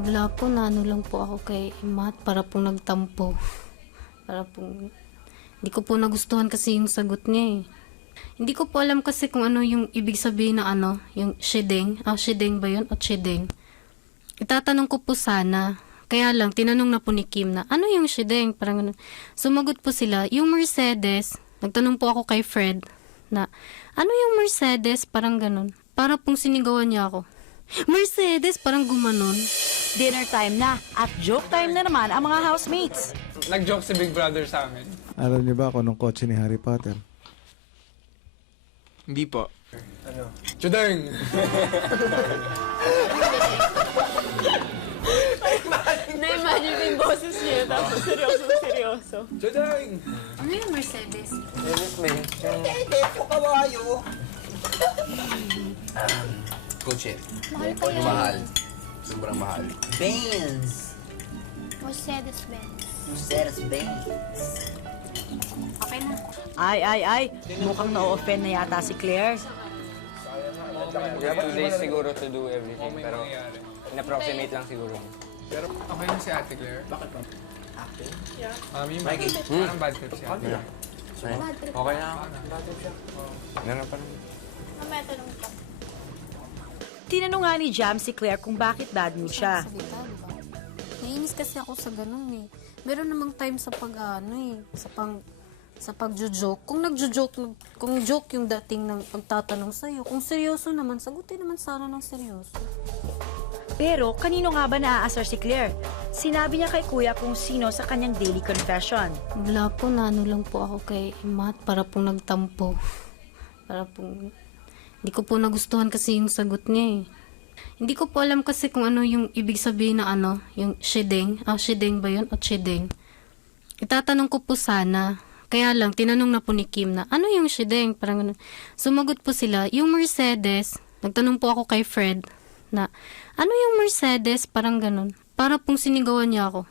Wala po, naano lang po ako kay Matt para pong nagtampo. Para pong, hindi ko po nagustuhan kasi yung sagot niya eh. Hindi ko po alam kasi kung ano yung ibig sabihin na ano, yung shedeng. Shedeng ba yun? O shedeng? Itatanong ko po sana. Kaya lang, tinanong na po ni Kim na, ano yung shedeng? Parang ganun. Sumagot po sila, yung Mercedes. Nagtanong po ako kay Fred na, ano yung Mercedes? Parang ganun. Para pong sinigawan niya ako. Mercedes, parang gumanon. Dinner time na at joke time na naman ang mga housemates. Nag-joke si Big Brother sa amin. Alam niyo ba kung anong kotse ni Harry Potter? Hindi po. Ano? Chudeng! Na-imagine ko yung boses niya, tapos seryoso. Chudeng! Ano yung Mercedes? Kotse. Mahal pa yan. Mahal. Sobrang mahal. Benz. Mercedes-Benz. Mercedes-Benz. Okay na. Ay. Mukhang na-offend na yata si Claire. We have 2 days siguro to do everything, May pero mangyayari. in-approximate lang siguro. Pero okay na si Ate Claire. Bakit ba? Acting? Yeah. Mami, parang bad trip si Ate. Okay na ako. Meron pa naman. Mamaya tanong ka. Tinanong nga ni Jam si Claire kung bakit bad mood siya. Salita, diba? Naiinis kasi ako sa ganun eh. Meron namang time sa sa pagjo-joke. Kung kung joke yung dating ng pagtatanong sa'yo, kung seryoso naman, sagutin naman sana ng seryoso. Pero kanino nga ba naaasar si Claire? Sinabi niya kay Kuya kung sino sa kanyang daily confession. Wala po, naano lang po ako kay Matt para pong nagtampo. Para pong, hindi ko po nagustuhan kasi yung sagot niya eh. Hindi ko po alam kasi kung ano yung ibig sabihin na ano, yung shedeng. Shedeng ba yun? O shedeng? Itatanong ko po sana. Kaya lang, tinanong na po ni Kim na, ano yung shedeng? Parang ganun. Sumagot po sila, yung Mercedes. Nagtanong po ako kay Fred na, ano yung Mercedes? Parang ganun. Para pong sinigawan niya ako.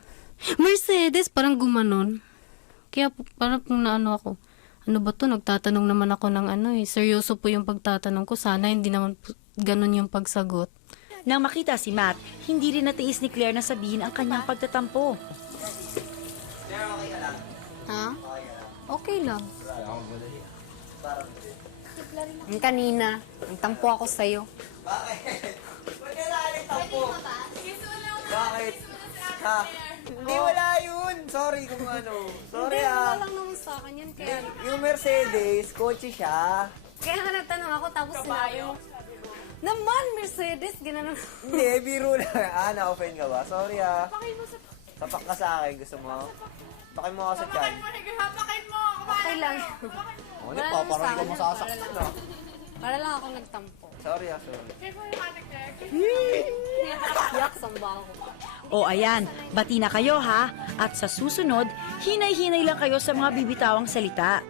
Mercedes, parang gumanon. Kaya po, para pong naano ako. Ano ba to? Nagtatanong naman ako ng ano eh. Seryoso po yung pagtatanong ko. Sana hindi naman po ganun yung pagsagot. Nang makita si Matt, hindi rin natiis ni Claire na sabihin ang kanyang pagtatampo. Ha? Okay lang. Yung kanina, nagtampo ako sa'yo. Bakit? Ba't kailangan nagtampo? Bakit? Ha? Hindi, wala yun. Sorry kung ano. Sorry Wala lang naman sa akin yan. Kaya, Yung Mercedes, kotse siya. kaya nga nagtanong ako tapos sinabi mo, naman, Mercedes, ginanon. Hindi, biro lang. Na-offend ka ba? Sorry Tapak ka sa akin. Gusto mo? Takin mo ako sa chan. Okay lang. O, di pa, parang ikaw masasaktan na. Para lang ako nagtampo. Sorry sorry. Yak, samba ako. O ayan, bati na kayo ha. At sa susunod, hinay-hinay lang kayo sa mga bibitawang salita.